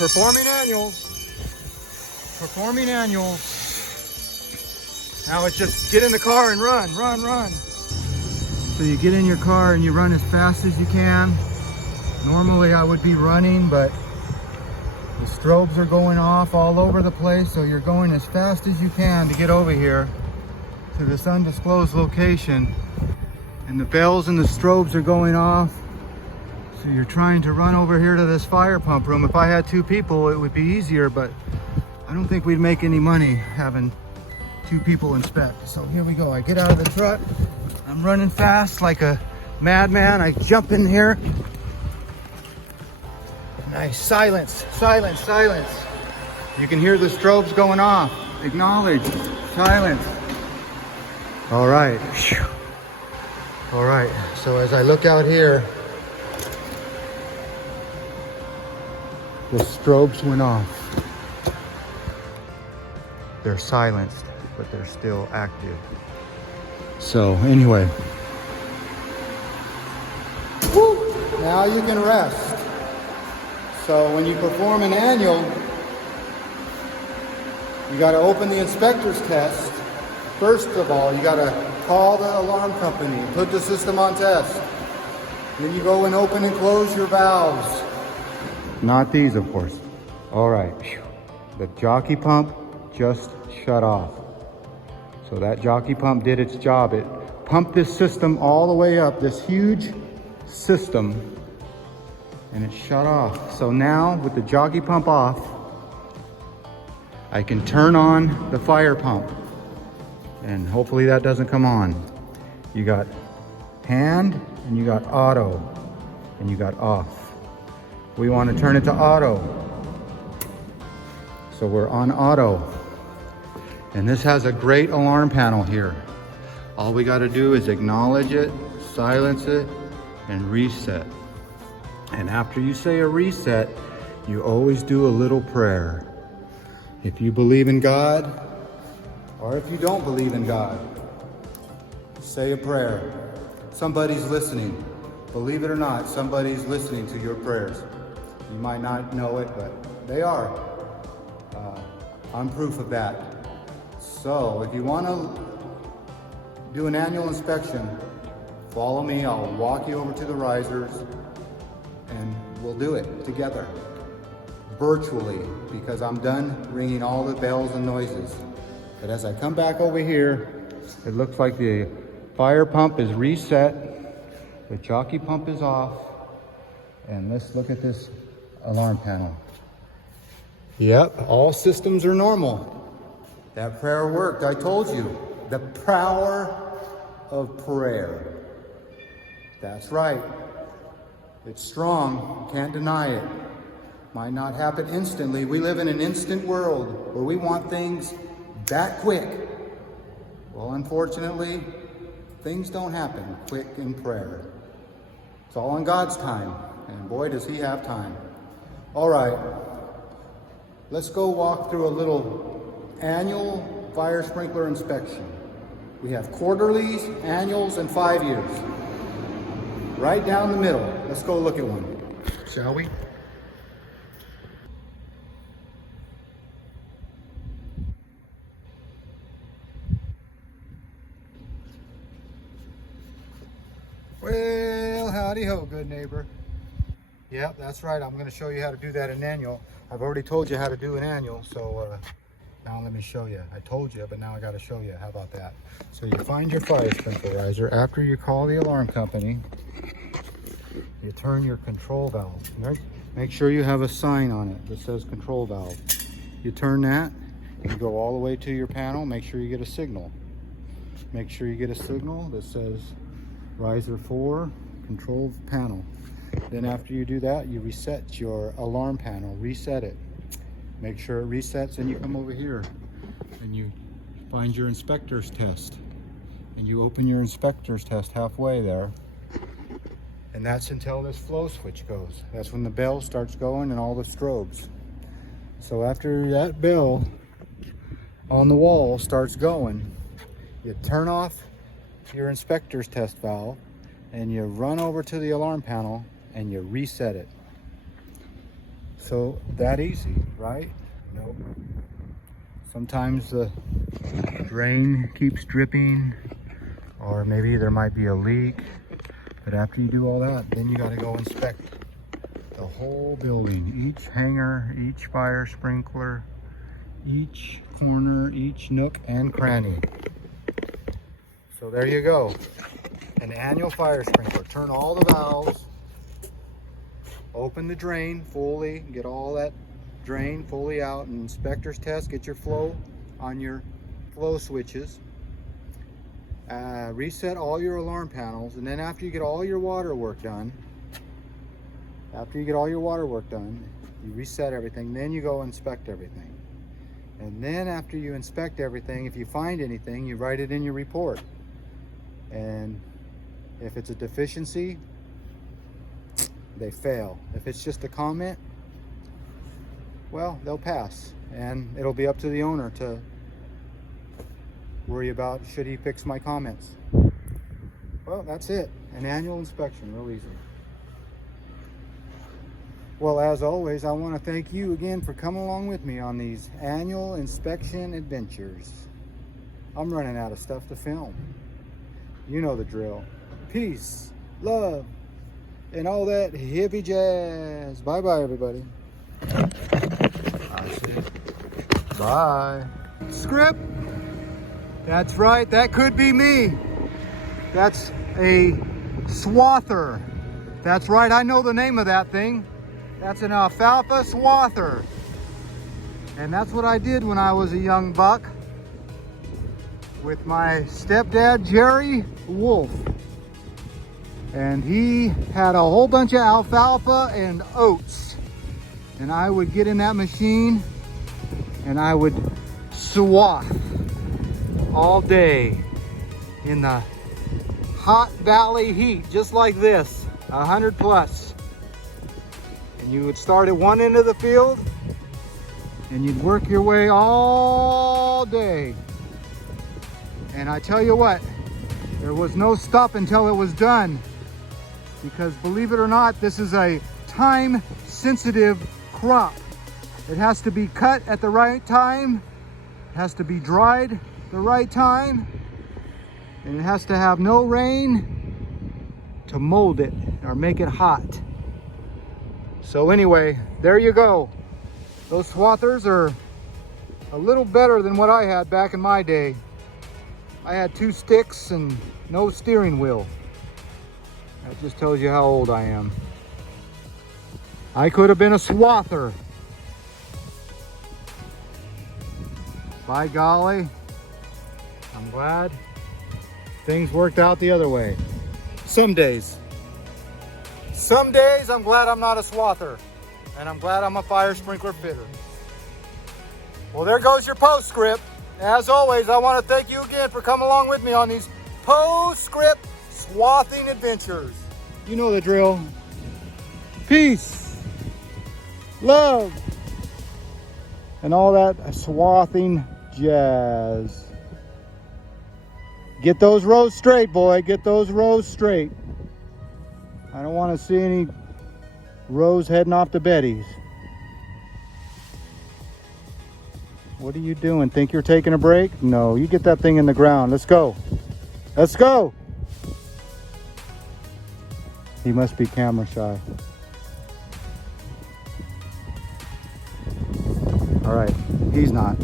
Performing annuals. Performing annuals. Now it's just get in the car and run, run, run. So you get in your car and you run as fast as you can. Normally I would be running, but the strobes are going off all over the place, so you're going as fast as you can to get over here to this undisclosed location. And the bells and the strobes are going off. So you're trying to run over here to this fire pump room. If I had 2 people, it would be easier, but I don't think we'd make any money having 2 people inspect. So here we go. I get out of the truck. I'm running fast like a madman. I jump in here. Nice. Silence, silence, silence. You can hear the strobes going off. Acknowledge. Silence. All right. Whew. All right. So as I look out here, the strobes went off. They're silenced, but they're still active. So anyway, woo, now you can rest. So when you perform an annual, you got to open the inspector's test. First of all, you got to call the alarm company and put the system on test. Then you go and open and close your valves. Not these, of course. All right. The jockey pump just shut off. So that jockey pump did its job. It pumped this system all the way up, this huge system, and it shut off. So now with the jockey pump off, I can turn on the fire pump, and hopefully that doesn't come on. You got hand and you got auto and you got off. We want to turn it to auto. So we're on auto. And this has a great alarm panel here. All we got to do is acknowledge it, silence it, and reset. And after you say a reset, you always do a little prayer. If you believe in God, or if you don't believe in God, say a prayer. Somebody's listening. Believe it or not, somebody's listening to your prayers. You might not know it, but they are. I'm proof of that. So if you want to do an annual inspection, follow me. I'll walk you over to the risers and we'll do it together, virtually, because I'm done ringing all the bells and noises. But as I come back over here, it looks like the fire pump is reset, the jockey pump is off, and let's look at this alarm panel. Yep, all systems are normal. That prayer worked. I told you, the power of prayer. That's right. It's strong. You can't deny it. Might not happen instantly. We live in an instant world where we want things that quick. Well, unfortunately, things don't happen quick in prayer. It's all in God's time, and boy, does He have time. All right, let's go walk through a little annual fire sprinkler inspection. We have quarterlies, annuals, and 5 years. Right down the middle. Let's go look at one, shall we? Well, howdy ho, good neighbor. Yep, that's right. I'm going to show you how to do that in annual. I've already told you how to do an annual, so now let me show you. I told you, but now I got to show you. How about that? So you find your fire sprinkler riser. After you call the alarm company, you turn your control valve. Right? Make sure you have a sign on it that says control valve. You turn that, you go all the way to your panel. Make sure you get a signal. Make sure you get a signal that says riser 4, control panel. Then after you do that, you reset your alarm panel, reset it. Make sure it resets, and you come over here and you find your inspector's test. And you open your inspector's test halfway there. And that's until this flow switch goes. That's when the bell starts going and all the strobes. So after that bell on the wall starts going, you turn off your inspector's test valve and you run over to the alarm panel and you reset it. So that easy, right? Nope. Sometimes the drain keeps dripping, or maybe there might be a leak. But after you do all that, then you got to go inspect the whole building, each hangar, each fire sprinkler, each corner, each nook and cranny. So there you go. An annual fire sprinkler. Turn all the valves, open the drain fully, get all that drain fully out, and inspector's test, get your flow on your flow switches. Reset all your alarm panels, and then after you get all your water work done, you reset everything, then you go inspect everything. And then after you inspect everything, if you find anything, you write it in your report. And if it's a deficiency, they fail. If it's just a comment, well, they'll pass. And it'll be up to the owner to worry about, should he fix my comments? Well, that's it. An annual inspection, real easy. Well, as always, I want to thank you again for coming along with me on these annual inspection adventures. I'm running out of stuff to film. You know the drill. Peace, love, and all that hippie jazz. Bye-bye, everybody. I see. Bye. Script. That's right, that could be me. That's a swather. That's right, I know the name of that thing. That's an alfalfa swather. And that's what I did when I was a young buck with my stepdad, Jerry Wolf. And he had a whole bunch of alfalfa and oats. And I would get in that machine and I would swath all day in the hot valley heat, just like this, 100 plus. And you would start at one end of the field and you'd work your way all day. And I tell you what, there was no stop until it was done, because believe it or not, this is a time sensitive crop. It has to be cut at the right time, it has to be dried the right time, and it has to have no rain to mold it or make it hot. So anyway, there you go. Those swathers are a little better than what I had back in my day. I had 2 sticks and no steering wheel. That just tells you how old I am. I could have been a swather. By golly, I'm glad things worked out the other way. Some days I'm glad I'm not a swather, and I'm glad I'm a fire sprinkler fitter. Well, there goes your postscript. As always, I want to thank you again for coming along with me on these postscript swathing adventures. You know the drill. Peace, love, and all that swathing jazz. Get those rows straight, boy. Get those rows straight. I don't want to see any rows heading off to Betty's. What are you doing? Think you're taking a break? No, you get that thing in the ground. Let's go. Let's go. He must be camera shy. All right, he's not.